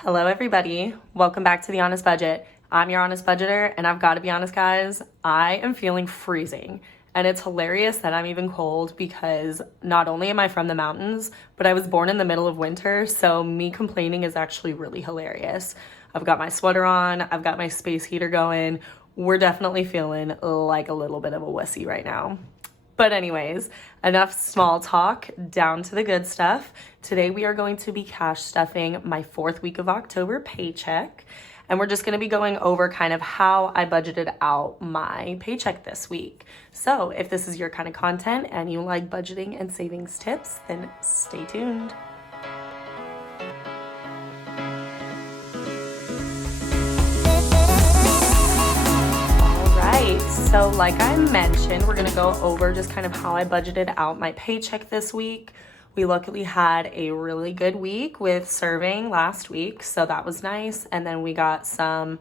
Hello, everybody. Welcome back to The Honest Budget. I'm your honest budgeter, and I've got to be honest, guys, I am feeling freezing. And it's hilarious that I'm even cold because not only am I from the mountains, but I was born in the middle of winter, so me complaining is actually really hilarious. I've got my sweater on, I've got my space heater going. We're definitely feeling like a little bit of a wussy right now. But anyways, enough small talk, down to the good stuff. Today we are going to be cash stuffing my 4th week of October paycheck. And we're just going to be going over kind of how I budgeted out my paycheck this week. So if this is your kind of content and you like budgeting and savings tips, then stay tuned. So like I mentioned, we're gonna go over just kind of how I budgeted out my paycheck this week. We luckily had a really good week with serving last week, so that was nice. And then we got some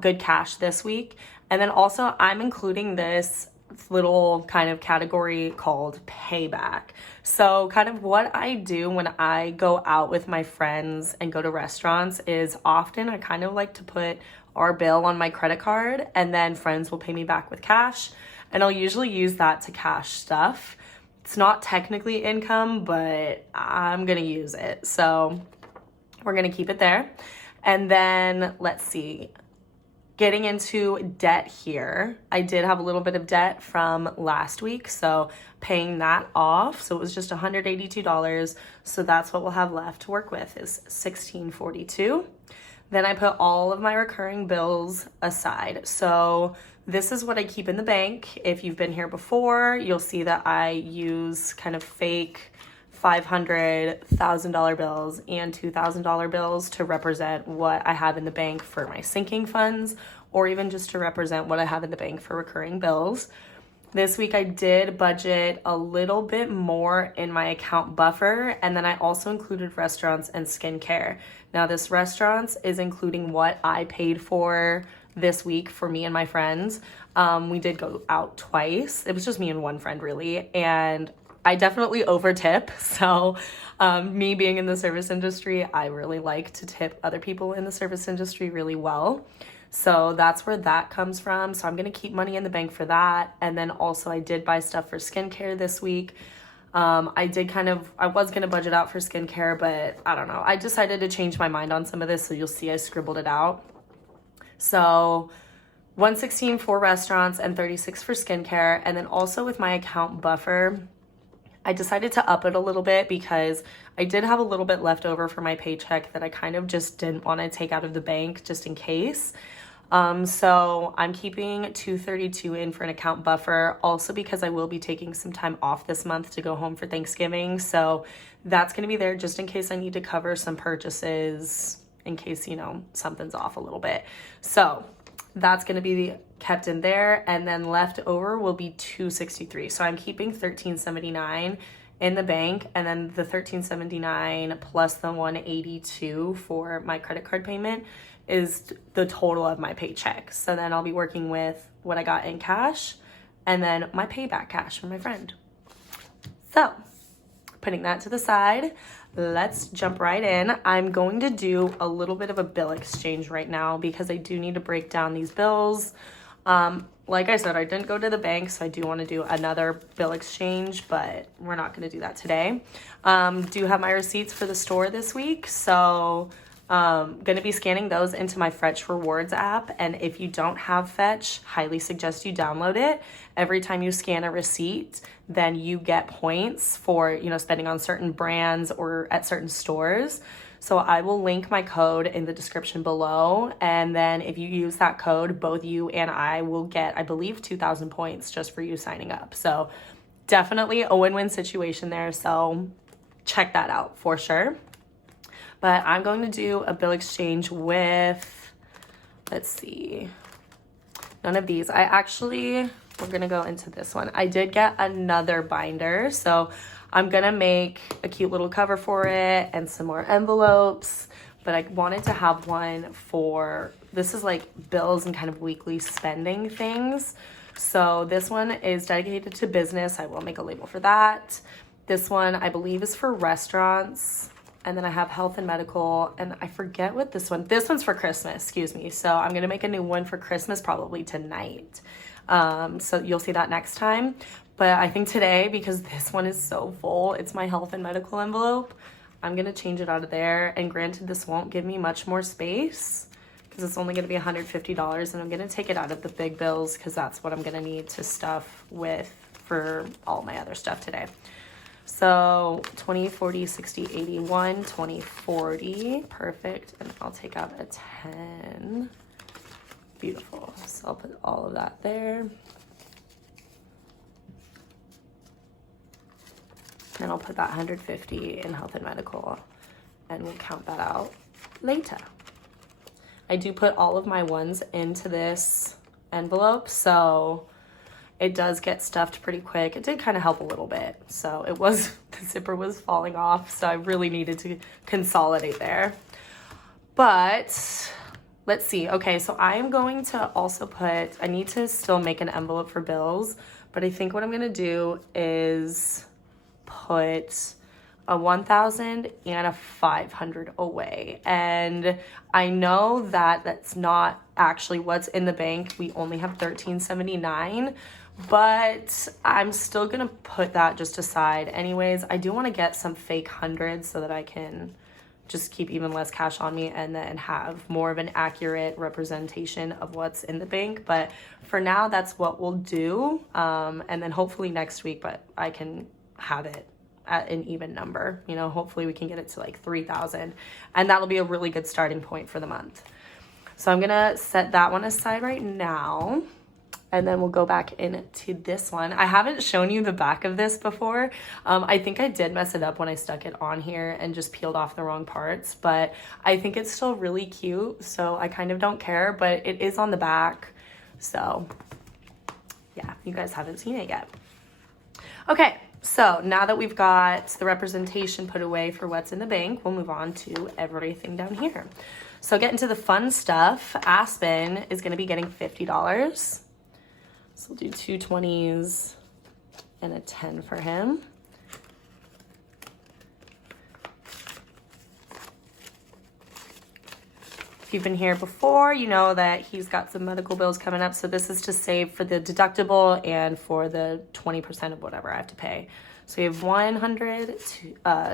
good cash this week. And then also I'm including this little kind of category called payback. So kind of what I do when I go out with my friends and go to restaurants is often I kind of like to put our bill on my credit card and then friends will pay me back with cash, and I'll usually use that to cash stuff. It's not technically income, but I'm gonna use it, so we're gonna keep it there. And then let's see, getting into debt here, I did have a little bit of debt from last week, so paying that off, so it was just $182, so that's what we'll have left to work with is $16.42. Then I put all of my recurring bills aside. So this is what I keep in the bank. If you've been here before, you'll see that I use kind of fake $500, $1,000 bills and $2,000 bills to represent what I have in the bank for my sinking funds, or even just to represent what I have in the bank for recurring bills. This week I did budget a little bit more in my account buffer, and then I also included restaurants and skincare. Now this restaurants is including what I paid for this week for me and my friends. We did go out twice. It was just me and one friend really, and I definitely over tip. So me being in the service industry, I really like to tip other people in the service industry really well. So that's where that comes from. So I'm going to keep money in the bank for that. And then also I did buy stuff for skincare this week. I was going to budget out for skincare, but I don't know. I decided to change my mind on some of this. So you'll see I scribbled it out. So 116 for restaurants and 36 for skincare. And then also with my account buffer, I decided to up it a little bit because I did have a little bit left over for my paycheck that I kind of just didn't want to take out of the bank just in case. So I'm keeping $232 in for an account buffer, also because I will be taking some time off this month to go home for Thanksgiving. So that's going to be there just in case I need to cover some purchases in case, something's off a little bit. So that's going to be kept in there, and then left over will be $263. So I'm keeping $13.79 in the bank, and then the $13.79 plus the $182 for my credit card payment is the total of my paycheck. So then I'll be working with what I got in cash and then my payback cash from my friend. So putting that to the side, let's jump right in. I'm going to do a little bit of a bill exchange right now because I do need to break down these bills. Like I said, I didn't go to the bank, so I do want to do another bill exchange, but we're not going to do that today. Do have my receipts for the store this week, so going to be scanning those into my Fetch Rewards app. And if you don't have Fetch, highly suggest you download it. Every time you scan a receipt, then you get points for, spending on certain brands or at certain stores. So I will link my code in the description below. And then if you use that code, both you and I will get, I believe, 2,000 points just for you signing up. So definitely a win-win situation there. So check that out for sure. But I'm going to do a bill exchange with, let's see, none of these. We're going to go into this one. I did get another binder, so I'm going to make a cute little cover for it and some more envelopes. But I wanted to have one for, this is like bills and kind of weekly spending things. So this one is dedicated to business. I will make a label for that. This one, I believe, is for restaurants. And then I have health and medical, and I forget what this one's for Christmas, excuse me. So I'm gonna make a new one for Christmas probably tonight. So you'll see that next time. But I think today, because this one is so full, it's my health and medical envelope, I'm gonna change it out of there. And granted, this won't give me much more space because it's only gonna be $150, and I'm gonna take it out of the big bills because that's what I'm gonna need to stuff with for all my other stuff today. So 20, 40, 60, 81, 20, 40, perfect. And I'll take out a 10. Beautiful. So I'll put all of that there. And I'll put that 150 in health and medical, and we'll count that out later. I do put all of my ones into this envelope, so it does get stuffed pretty quick. It did kind of help a little bit. So it was, the zipper was falling off, so I really needed to consolidate there. But let's see. Okay, so I am going to also put, I need to still make an envelope for bills, but I think what I'm gonna do is put a 1,000 and a 500 away. And I know that that's not actually what's in the bank. We only have $13.79, but I'm still gonna put that just aside anyways. I do want to get some fake hundreds so that I can just keep even less cash on me and then have more of an accurate representation of what's in the bank. But for now, that's what we'll do. And then hopefully next week, but I can have it at an even number. You know, hopefully we can get it to like 3,000, and that'll be a really good starting point for the month. So I'm gonna set that one aside right now, and then we'll go back into this one. I haven't shown you the back of this before. I think I did mess it up when I stuck it on here and just peeled off the wrong parts, but I think it's still really cute, so I kind of don't care, but it is on the back. So yeah, you guys haven't seen it yet. Okay, so now that we've got the representation put away for what's in the bank, we'll move on to everything down here. So getting to the fun stuff, Aspen is gonna be getting $50. So we'll do 2 20s and a 10 for him. If you've been here before, you know that he's got some medical bills coming up. So this is to save for the deductible and for the 20% of whatever I have to pay. So you have 100,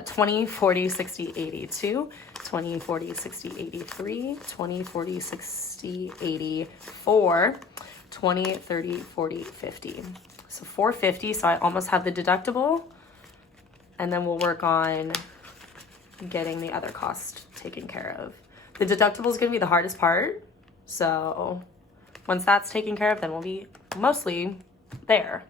20, 40, 60, 82, 20, 40, 60, 83, 20, 40, 60, 84, 20, 30, 40, 50. So 450, so I almost have the deductible. And then we'll work on getting the other cost taken care of. The deductible is going to be the hardest part. So once that's taken care of, then we'll be mostly there.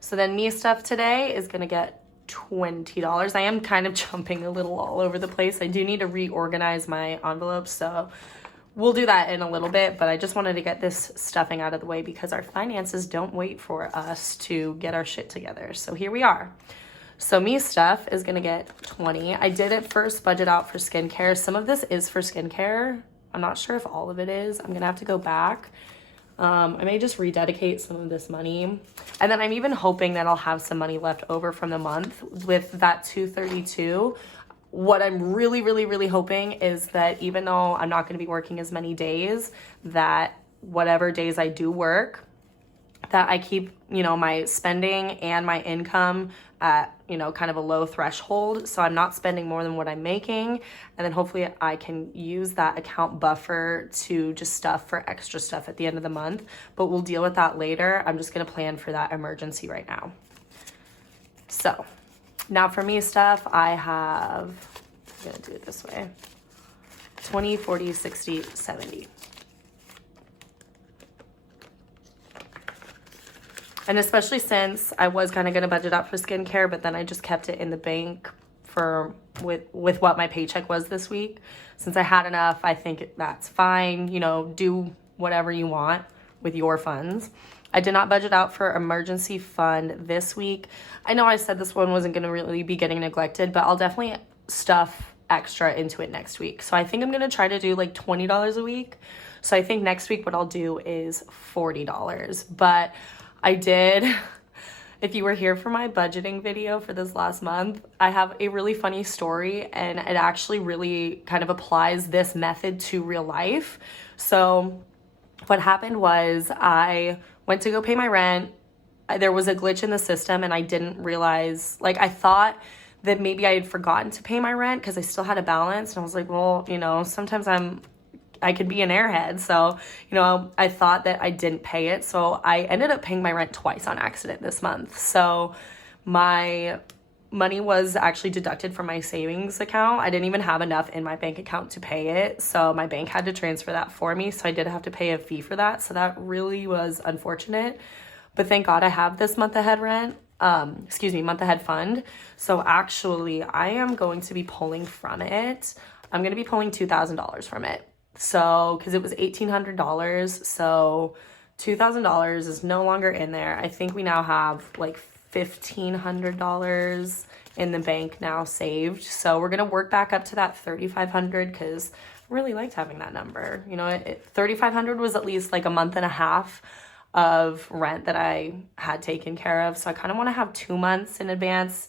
So then me stuff today is going to get $20. I am kind of jumping a little all over the place. I do need to reorganize my envelopes, so we'll do that in a little bit, but I just wanted to get this stuffing out of the way because our finances don't wait for us to get our shit together. So here we are. So me stuff is gonna get 20. I did at first budget out for skincare. Some of this is for skincare. I'm not sure if all of it is. I'm gonna have to go back. I may just rededicate some of this money. And then I'm even hoping that I'll have some money left over from the month with that 232. What I'm really, really, really hoping is that even though I'm not gonna be working as many days, that whatever days I do work, that I keep, you know, my spending and my income at, you know, kind of a low threshold. So I'm not spending more than what I'm making. And then hopefully I can use that account buffer to just stuff for extra stuff at the end of the month. But we'll deal with that later. I'm just going to plan for that emergency right now. So now for me stuff, I have, I'm going to do it this way, 20, 40, 60, 70. And especially since I was kind of going to budget out for skincare, but then I just kept it in the bank for with what my paycheck was this week. Since I had enough, I think that's fine. You know, do whatever you want with your funds. I did not budget out for emergency fund this week. I know I said this one wasn't going to really be getting neglected, but I'll definitely stuff extra into it next week. So I think I'm going to try to do like $20 a week. So I think next week what I'll do is $40. But I did if you were here for my budgeting video for this last month, I have a really funny story, and it actually really kind of applies this method to real life. So what happened was I went to go pay my rent. There was a glitch in the system and I didn't realize, like, I thought that maybe I had forgotten to pay my rent because I still had a balance. And I was like, well, you know, sometimes I could be an airhead. So, you know, I thought that I didn't pay it. So I ended up paying my rent twice on accident this month. So my money was actually deducted from my savings account. I didn't even have enough in my bank account to pay it. So my bank had to transfer that for me. So I did have to pay a fee for that. So that really was unfortunate. But thank God I have this month ahead month ahead fund. So actually I am going to be pulling from it. I'm going to be pulling $2,000 from it. So, because it was $1,800. So $2,000 is no longer in there. I think we now have like $1,500 in the bank now saved. So we're going to work back up to that $3,500 because I really liked having that number. You know, $3,500 was at least like a month and a half of rent that I had taken care of. So I kind of want to have 2 months in advance.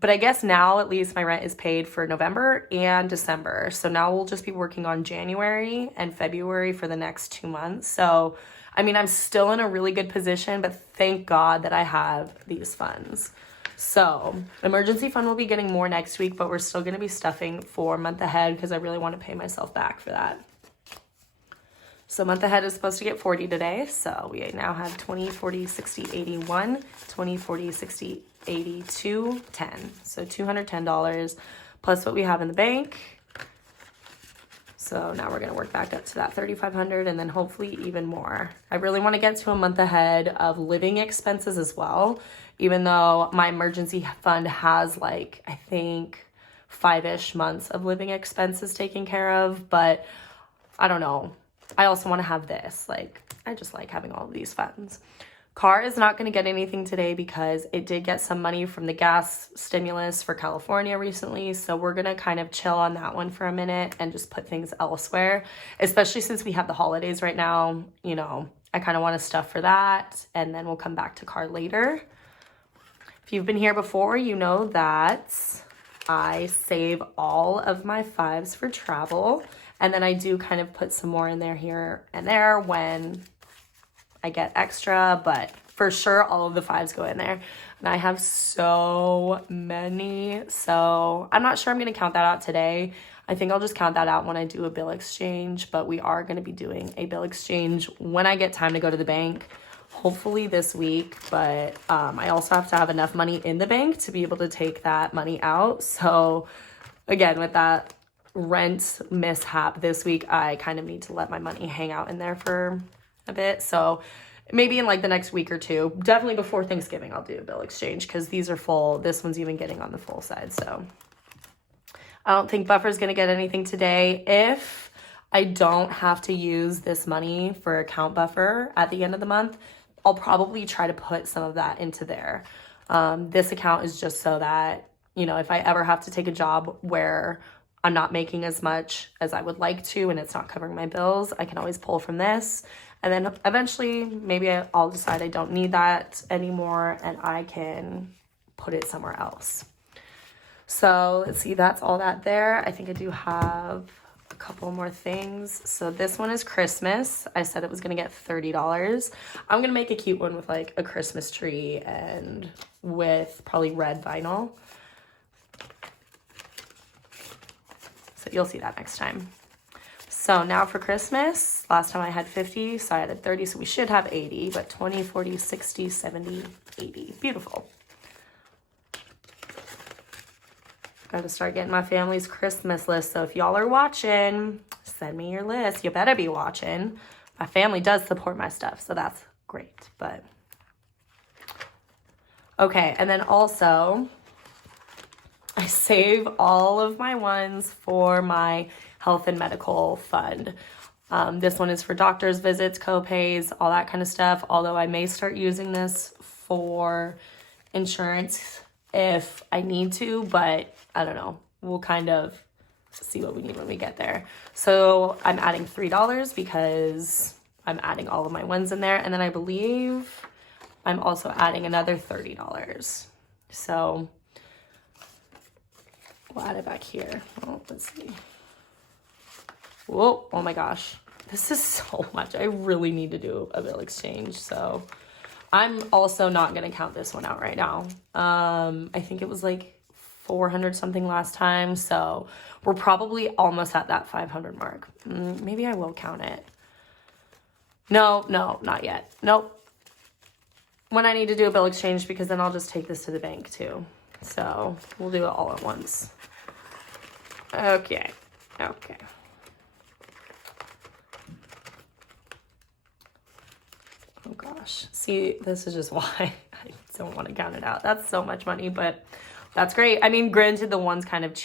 But I guess now at least my rent is paid for November and December. So now we'll just be working on January and February for the next 2 months. So, I mean, I'm still in a really good position, but thank God that I have these funds. So emergency fund will be getting more next week, but we're still going to be stuffing for month ahead because I really want to pay myself back for that. So month ahead is supposed to get 40 today. So we now have 20, 40, 60, 81, 20, 40, 60, 82, 10. So $210 plus what we have in the bank. So now we're going to work back up to that $3,500 and then hopefully even more. I really want to get to a month ahead of living expenses as well, even though my emergency fund has like, I think 5-ish months of living expenses taken care of, but I don't know. I also want to have this. Like, I just like having all of these funds. Car is not going to get anything today because it did get some money from the gas stimulus for California recently. So we're going to kind of chill on that one for a minute and just put things elsewhere, especially since we have the holidays right now. You know, I kind of want to stuff for that, and then we'll come back to car later. If you've been here before, you know that I save all of my fives for travel. And then I do kind of put some more in there here and there when I get extra, but for sure all of the fives go in there. And I have so many. So I'm not sure I'm going to count that out today. I think I'll just count that out when I do a bill exchange, but we are going to be doing a bill exchange when I get time to go to the bank, hopefully this week. But I also have to have enough money in the bank to be able to take that money out. So again, with that rent mishap this week, I kind of need to let my money hang out in there for a bit. So maybe in like the next week or two, definitely before Thanksgiving, I'll do a bill exchange because these are full. This one's even getting on the full side. So I don't think Buffer's going to get anything today. If I don't have to use this money for account buffer at the end of the month, I'll probably try to put some of that into there. This account is just so that, you know, if I ever have to take a job where I'm not making as much as I would like to and it's not covering my bills, I can always pull from this. And then eventually maybe I'll decide I don't need that anymore and I can put it somewhere else. So let's see, that's all that there. I think I do have a couple more things. So this one is Christmas. I said it was going to get $30. I'm going to make a cute one with like a Christmas tree and with probably red vinyl. So you'll see that next time. So now for Christmas, last time I had 50, so I added 30, so we should have 80, but 20, 40, 60, 70, 80. Beautiful. Got to start getting my family's Christmas list. So if y'all are watching, send me your list. You better be watching. My family does support my stuff, so that's great. But okay, and then also I save all of my ones for my health and medical fund. This one is for doctor's visits, co-pays, all that kind of stuff. Although I may start using this for insurance if I need to, but I don't know. We'll kind of see what we need when we get there. So I'm adding $3 because I'm adding all of my ones in there. And then I believe I'm also adding another $30. So we'll add it back here. Oh, let's see. Whoa, oh my gosh. This is so much. I really need to do a bill exchange. So I'm also not going to count this one out right now. I think it was like 400 something last time. So we're probably almost at that 500 mark. Maybe I will count it. No, not yet. Nope. When I need to do a bill exchange, because then I'll just take this to the bank too. So we'll do it all at once. Okay. Oh gosh. See, this is just why I don't want to count it out. That's so much money, but that's great. I mean, granted, the one's kind of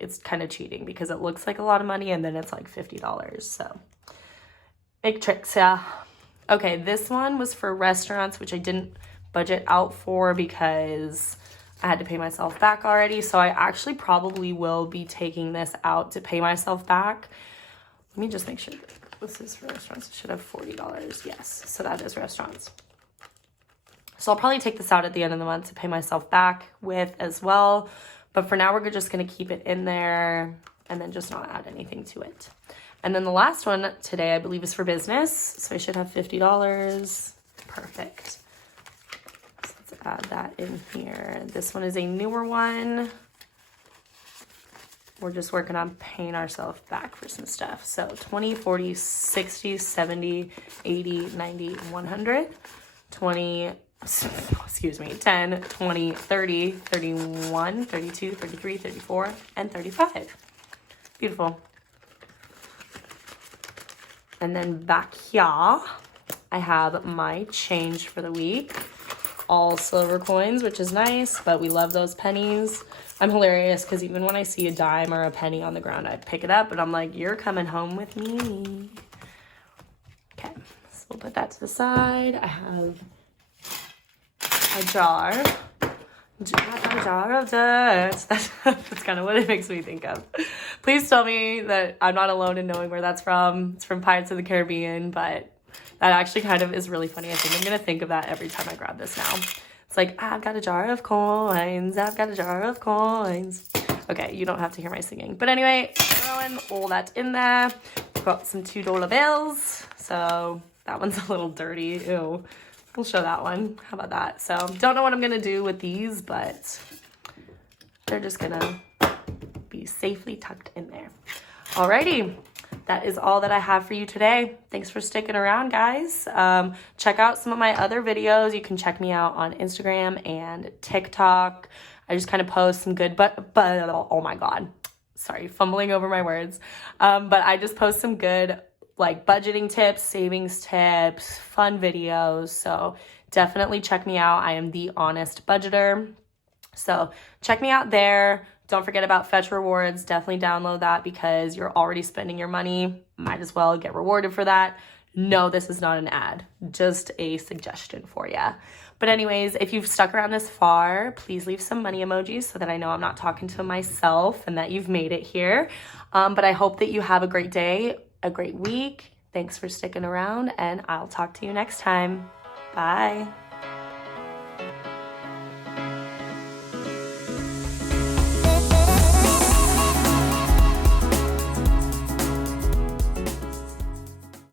it's kind of cheating because it looks like a lot of money and then it's like $50. So big tricks, yeah. Okay, this one was for restaurants, which I didn't budget out for because I had to pay myself back already. So I actually probably will be taking this out to pay myself back. Let me just make sure this is for restaurants. It should have $40. Yes, so that is restaurants. So I'll probably take this out at the end of the month to pay myself back with as well. But for now, we're just going to keep it in there and then just not add anything to it. And then the last one today, I believe, is for business. So I should have $50. Perfect. So let's add that in here. This one is a newer one. We're just working on paying ourselves back for some stuff. So 20, 40, 60, 70, 80, 90, 100, 20, excuse me, 10, 20, 30, 31, 32, 33, 34, and 35. Beautiful. And then back here, I have my change for the week. All silver coins, which is nice, but we love those pennies. I'm hilarious because even when I see a dime or a penny on the ground, I pick it up, and I'm like, you're coming home with me. Okay, so we'll put that to the side. I have a jar. A jar of dirt. That's kind of what it makes me think of. Please tell me that I'm not alone in knowing where that's from. It's from Pirates of the Caribbean, but that actually kind of is really funny. I think I'm going to think of that every time I grab this now. It's like, I've got a jar of coins. I've got a jar of coins. Okay, you don't have to hear my singing. But anyway, throwing all that in there. I've got some $2 bills. So that one's a little dirty. Ew. We'll show that one. How about that? So don't know what I'm going to do with these, but they're just going to be safely tucked in there. Alrighty. That is all that I have for you today. Thanks for sticking around, guys. Check out some of my other videos. You can check me out on Instagram and TikTok. I just kind of post some good, but oh my God. Sorry, fumbling over my words. But I just post some good like budgeting tips, savings tips, fun videos. So definitely check me out. I am The Honest Budgeter. So check me out there. Don't forget about Fetch Rewards. Definitely download that because you're already spending your money. Might as well get rewarded for that. No, this is not an ad. Just a suggestion for you. But anyways, if you've stuck around this far, please leave some money emojis so that I know I'm not talking to myself and that you've made it here. But I hope that you have a great day, a great week. Thanks for sticking around, and I'll talk to you next time. Bye.